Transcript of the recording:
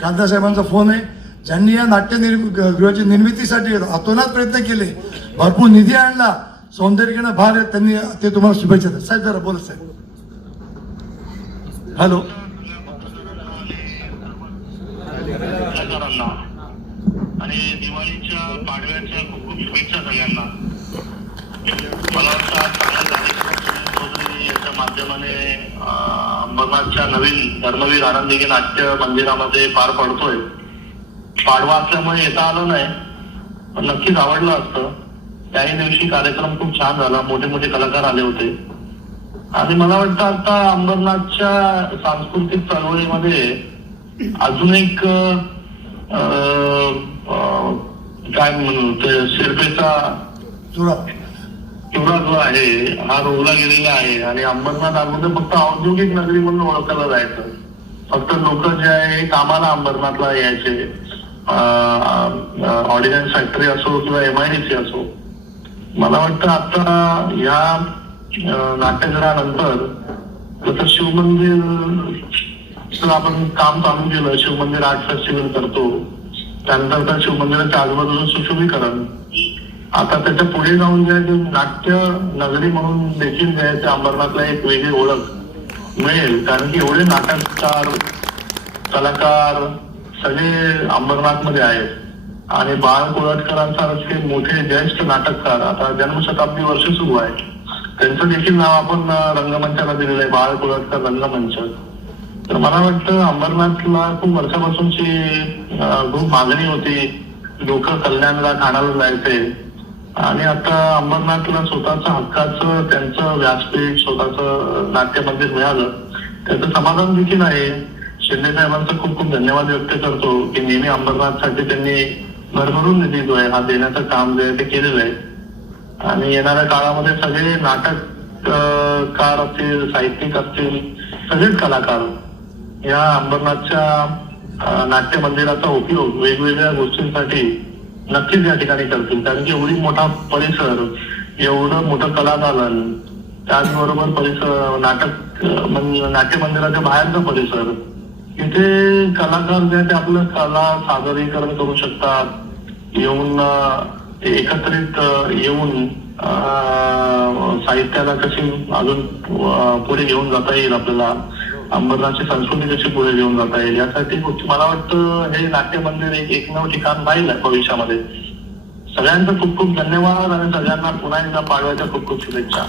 खासदार साहेबांचा फोन आहे, ज्यांनी या नाट्यगृहाची निर्मितीसाठी अतोनात प्रयत्न केले, भरपूर निधी आणला, सौंदर्यीकरण भार आहे, त्यांनी ते तुम्हाला शुभेच्छा देतात. साहेब जरा बोला साहेब. हॅलो. आणि दिवाळीच्या पाडव्याच्या खूप खूप शुभेच्छा सगळ्यांना. मला वाटतं याच्या माध्यमाने अंबरनाथच्या नवीन धर्मवीर आनंदी नाट्य मंदिरामध्ये पार पडतोय. पाडवा असल्यामुळे येता आलं नाही, पण नक्कीच आवडलं असतं. त्याही दिवशी कार्यक्रम खूप छान झाला, मोठे मोठे कलाकार आले होते. आणि मला वाटतं आता अंबरनाथच्या सांस्कृतिक चळवळीमध्ये अजून एक काय म्हणू ते शिरपेचा चुरा जो आहे हा रोवला गेलेला आहे. आणि अंबरनाथ अगोदर फक्त औद्योगिक नगरी म्हणून ओळखलं जायचं. फक्त लोक जे आहे कामाला अंबरनाथला यायचे, ऑर्डिनन्स फॅक्टरी असो किंवा MIDC असो. मला वाटतं आता या नाट्यगृहानंतर जसं शिवमंदिर आपण काम चालू केलं, शिवमंदिर आर्ट फेस्टिवल करतो, त्यानंतर त्या शिवमंदिराच्या आजूबाजूचं सुशोभीकरण, आता त्याच्या पुढे जाऊन जे आहे नाट्य नगरी म्हणून देखील जे आहे ते अंबरनाथला एक वेगळी ओळख मिळेल. कारण की एवढे नाटककार कलाकार सगळे अंबरनाथमध्ये आहेत. आणि बाळ कोळटकरांसारखे मोठे ज्येष्ठ नाटककार, आता जन्मशताब्दी वर्ष सुरू आहे, त्यांचं देखील नाव आपण रंगमंचाला दिलेलं आहे, बाळ कोळटकर रंगमंच. तर मला वाटतं अंबरनाथला खूप वर्षापासूनची खूप मागणी होती, लोक कल्याणला ठाण्याला जायचे. आणि आता अंबरनाथला स्वतःचं हक्काचं त्यांचं व्यासपीठ, स्वतःचं नाट्य मंदिर मिळालं, त्याचं समाधान देखील आहे. शिंदे साहेबांचा खूप खूप धन्यवाद व्यक्त करतो की नेहमी अंबरनाथसाठी त्यांनी भरभरून निधी जो आहे हा देण्याचं काम जे आहे ते केलेलं आहे. आणि येणाऱ्या काळामध्ये सगळे नाटककार असतील, साहित्यिक असतील, सगळेच कलाकार या अंबरनाथच्या नाट्य मंदिराचा उपयोग वेगवेगळ्या गोष्टींसाठी नक्कीच या ठिकाणी करतील. कारण की एवढी मोठा परिसर, एवढं मोठं कलादालन, त्याचबरोबर परिसर नाट्य मंदिराच्या बाहेरचा परिसर, इथे कलाकार जे ते आपलं कला सादरीकरण करू शकतात, येऊन एकत्रित येऊन साहित्याला कशी अजून पुढे घेऊन जाता येईल, आपल्याला अंबरनाथची संस्कृती कशी पुढे घेऊन जाता येईल, यासाठी मला वाटतं हे नाट्य मंदिर एक एकमेव ठिकाण राहील भविष्यामध्ये. सगळ्यांचं खूप खूप धन्यवाद आणि सगळ्यांना पुन्हा एकदा पाडव्याच्या खूप खूप शुभेच्छा.